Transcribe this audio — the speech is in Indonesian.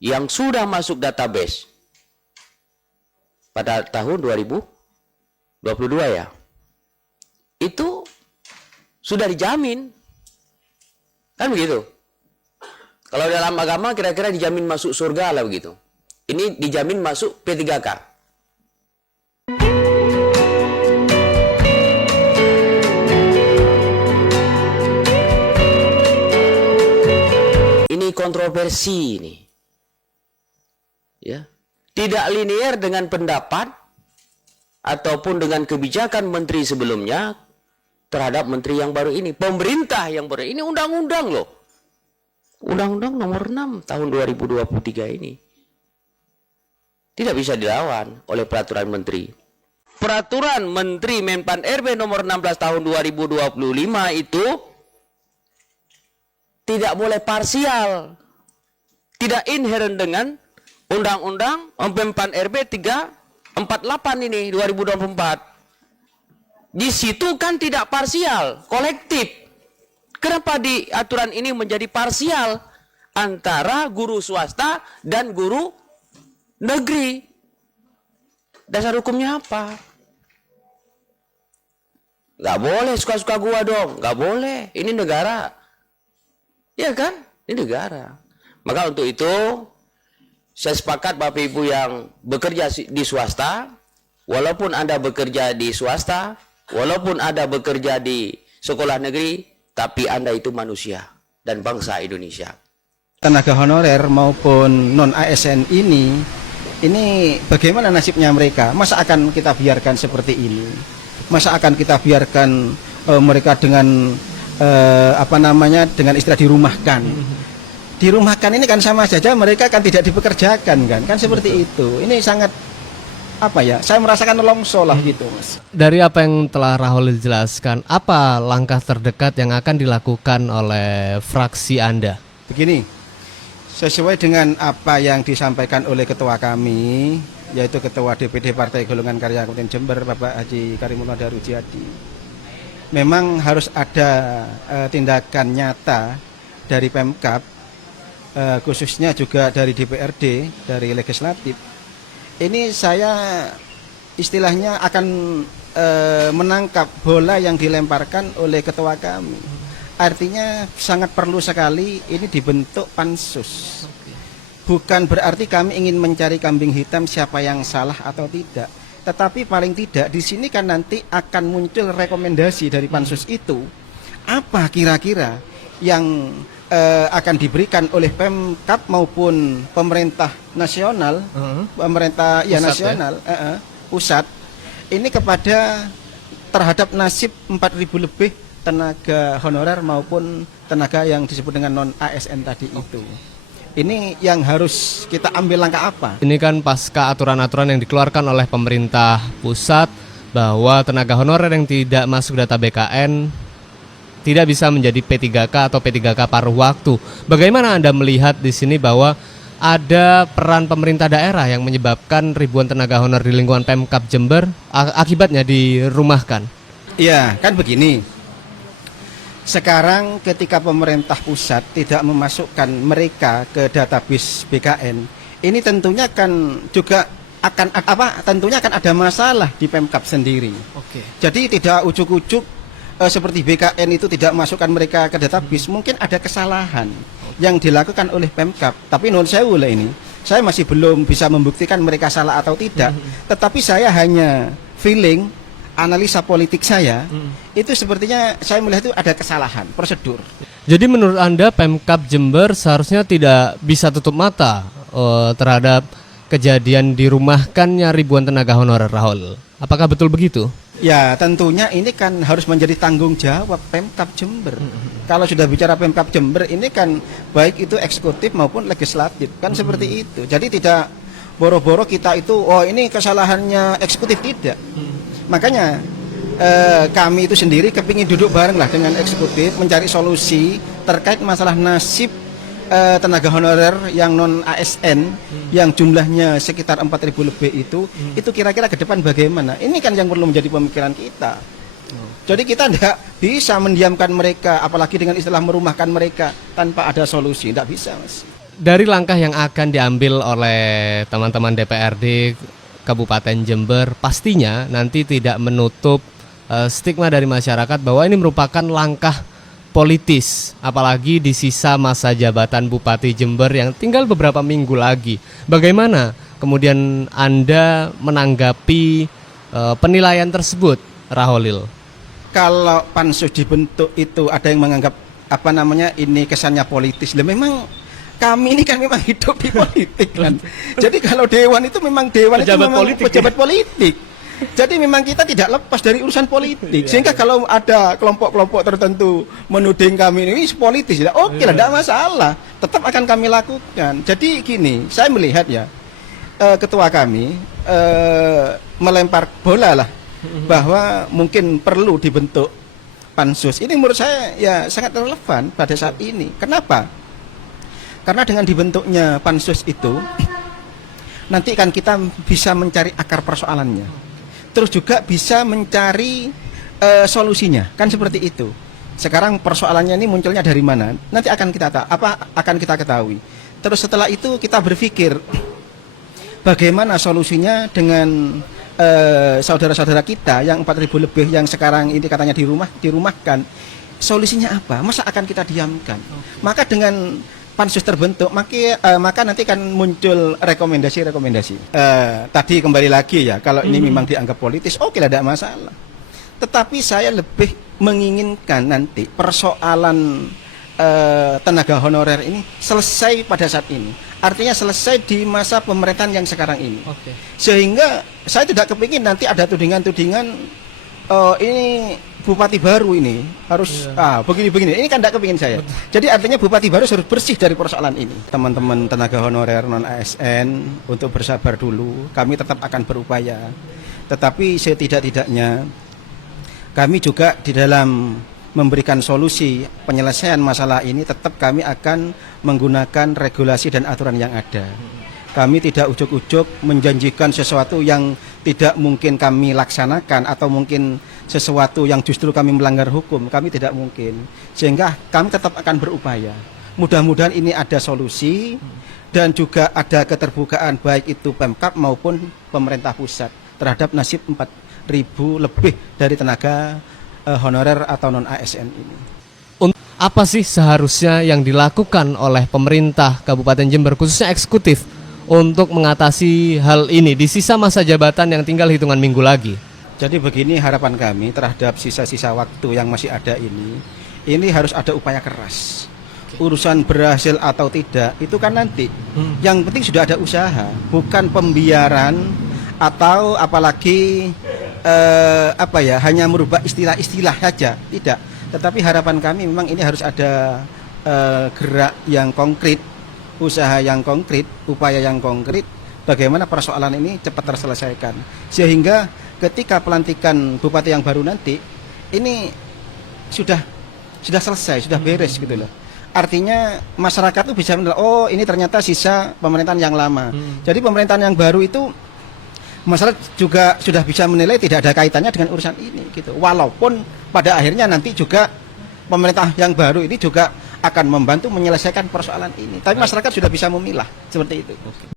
yang sudah masuk database pada tahun 2022 ya, itu sudah dijamin. Kan begitu. Kalau dalam agama kira-kira dijamin masuk surga lah begitu. Ini dijamin masuk P3K. Ini kontroversi ini. Ya. Tidak linear dengan pendapat ataupun dengan kebijakan menteri sebelumnya terhadap menteri yang baru ini. Pemerintah yang baru ini undang-undang loh. Undang-undang nomor 6 tahun 2023 ini tidak bisa dilawan oleh peraturan menteri. Peraturan Menteri Menpan RB nomor 16 tahun 2025 itu tidak boleh parsial. Tidak inherent dengan Undang-Undang Menpan RB 348 ini 2024. Di situ kan tidak parsial, kolektif. Kenapa di aturan ini menjadi parsial antara guru swasta dan guru negeri? Dasar hukumnya apa? Gak boleh suka-suka gua dong, gak boleh. Ini negara, ya kan? Ini negara. Maka untuk itu saya sepakat Bapak Ibu yang bekerja di swasta, walaupun Anda bekerja di swasta, walaupun Anda bekerja di sekolah negeri, tapi Anda itu manusia dan bangsa Indonesia. Tenaga honorer maupun non ASN ini bagaimana nasibnya mereka? Masa akan kita biarkan seperti ini? Masa akan kita biarkan mereka dengan dengan istilah dirumahkan? Dirumahkan ini kan sama saja mereka kan tidak dipekerjakan kan seperti itu. Ini sangat saya merasakan nelongso lah gitu, Mas. Dari apa yang telah Rahul jelaskan, apa langkah terdekat yang akan dilakukan oleh fraksi Anda? Begini, sesuai dengan apa yang disampaikan oleh ketua kami, yaitu Ketua DPD Partai Golongan Karya Kabupaten Jember, Bapak Haji Karimullah Darujadi. Memang harus ada tindakan nyata dari Pemkab, khususnya juga dari DPRD, dari legislatif. Ini saya istilahnya akan menangkap bola yang dilemparkan oleh ketua kami. Artinya sangat perlu sekali ini dibentuk pansus. Bukan berarti kami ingin mencari kambing hitam siapa yang salah atau tidak. Tetapi paling tidak di sini kan nanti akan muncul rekomendasi dari pansus itu. Apa kira-kira yang akan diberikan oleh Pemkab maupun pemerintah nasional, pemerintah pusat, nasional, pusat, ini kepada terhadap nasib 4.000 lebih tenaga honorer maupun tenaga yang disebut dengan non ASN tadi itu. Ini yang harus kita ambil langkah apa? Ini kan pasca aturan-aturan yang dikeluarkan oleh pemerintah pusat bahwa tenaga honorer yang tidak masuk data BKN tidak bisa menjadi P3K atau P3K paruh waktu. Bagaimana Anda melihat di sini bahwa ada peran pemerintah daerah yang menyebabkan ribuan tenaga honor di lingkungan Pemkab Jember akibatnya dirumahkan? Iya, kan begini. Sekarang ketika pemerintah pusat tidak memasukkan mereka ke database BKN, ini tentunya kan juga tentunya akan ada masalah di Pemkab sendiri. Oke. Jadi tidak ujuk-ujuk seperti BKN itu tidak masukkan mereka ke database, mungkin ada kesalahan yang dilakukan oleh Pemkab. Tapi non sewu lah ini, saya masih belum bisa membuktikan mereka salah atau tidak. Tetapi saya hanya feeling, analisa politik saya, itu sepertinya saya melihat itu ada kesalahan prosedur. Jadi menurut Anda Pemkab Jember seharusnya tidak bisa tutup mata terhadap kejadian dirumahkannya ribuan tenaga honorer, Rahul. Apakah betul begitu? Ya tentunya ini kan harus menjadi tanggung jawab Pemkab Jember. Kalau sudah bicara Pemkab Jember ini kan baik itu eksekutif maupun legislatif kan seperti itu. Jadi tidak boro-boro kita itu ini kesalahannya eksekutif, tidak. Makanya kami itu sendiri kepingin duduk bareng lah dengan eksekutif mencari solusi terkait masalah nasib tenaga honorer yang non ASN yang jumlahnya sekitar 4.000 lebih itu kira-kira ke depan bagaimana? Ini kan yang perlu menjadi pemikiran kita. Jadi kita tidak bisa mendiamkan mereka, apalagi dengan istilah merumahkan mereka tanpa ada solusi, tidak bisa, Mas. dari langkah yang akan diambil oleh teman-teman DPRD Kabupaten Jember, pastinya nanti tidak menutup stigma dari masyarakat bahwa ini merupakan langkah politis, apalagi di sisa masa jabatan Bupati Jember yang tinggal beberapa minggu lagi. Bagaimana kemudian Anda menanggapi penilaian tersebut, Raholil? Kalau pansus dibentuk itu ada yang menganggap ini kesannya politis. Lah memang kami ini kan memang hidup di politik kan. Jadi kalau dewan itu memang dewan Pejabat itu memang politik, pejabat politik. Jadi memang kita tidak lepas dari urusan politik. Sehingga kalau ada kelompok-kelompok tertentu menuding kami ini politis, ya oke lah, tidak masalah. Tetap akan kami lakukan. Jadi gini, saya melihat ya, ketua kami melempar bola lah bahwa mungkin perlu dibentuk pansus. Ini menurut saya ya sangat relevan pada saat ini. Kenapa? Karena dengan dibentuknya pansus itu nanti kan kita bisa mencari akar persoalannya. Terus juga bisa mencari solusinya. Kan seperti itu. Sekarang persoalannya ini munculnya dari mana? Nanti akan kita ketahui. Terus setelah itu kita berpikir bagaimana solusinya dengan saudara-saudara kita yang 4.000 lebih yang sekarang ini katanya dirumahkan. Solusinya apa? Masa akan kita diamkan? Maka dengan pansus terbentuk, maka nanti kan muncul rekomendasi-rekomendasi. Tadi kembali lagi ya, kalau ini memang dianggap politis, oke lah, tidak masalah. Tetapi saya lebih menginginkan nanti persoalan tenaga honorer ini selesai pada saat ini. Artinya selesai di masa pemerintahan yang sekarang ini. Sehingga saya tidak kepingin nanti ada tudingan-tudingan ini bupati baru ini harus begini-begini. Ini kan tidak kepingin saya. Jadi artinya bupati baru harus bersih dari persoalan ini. Teman-teman tenaga honorer non ASN untuk bersabar dulu. Kami tetap akan berupaya. Tetapi setidak-tidaknya kami juga di dalam memberikan solusi penyelesaian masalah ini tetap kami akan menggunakan regulasi dan aturan yang ada. Kami tidak ujuk-ujuk menjanjikan sesuatu yang tidak mungkin kami laksanakan atau mungkin sesuatu yang justru kami melanggar hukum. Kami tidak mungkin. Sehingga kami tetap akan berupaya. Mudah-mudahan ini ada solusi dan juga ada keterbukaan baik itu Pemkab maupun pemerintah pusat terhadap nasib 4.000 lebih dari tenaga honorer atau non ASN ini. Apa sih seharusnya yang dilakukan oleh pemerintah Kabupaten Jember khususnya eksekutif untuk mengatasi hal ini di sisa masa jabatan yang tinggal hitungan minggu lagi? Jadi begini harapan kami terhadap sisa-sisa waktu yang masih ada ini harus ada upaya keras. Urusan berhasil atau tidak itu kan nanti. Yang penting sudah ada usaha, bukan pembiaran atau apalagi hanya merubah istilah-istilah saja, tidak. Tetapi harapan kami memang ini harus ada gerak yang konkret, usaha yang konkret, upaya yang konkret, bagaimana persoalan ini cepat terselesaikan. Sehingga ketika pelantikan bupati yang baru nanti, ini sudah selesai, sudah beres gitu loh. Artinya masyarakat tuh bisa menilai, oh ini ternyata sisa pemerintahan yang lama. Jadi pemerintahan yang baru itu masyarakat juga sudah bisa menilai tidak ada kaitannya dengan urusan ini gitu. Walaupun pada akhirnya nanti juga pemerintah yang baru ini juga akan membantu menyelesaikan persoalan ini. Tapi masyarakat sudah bisa memilah seperti itu.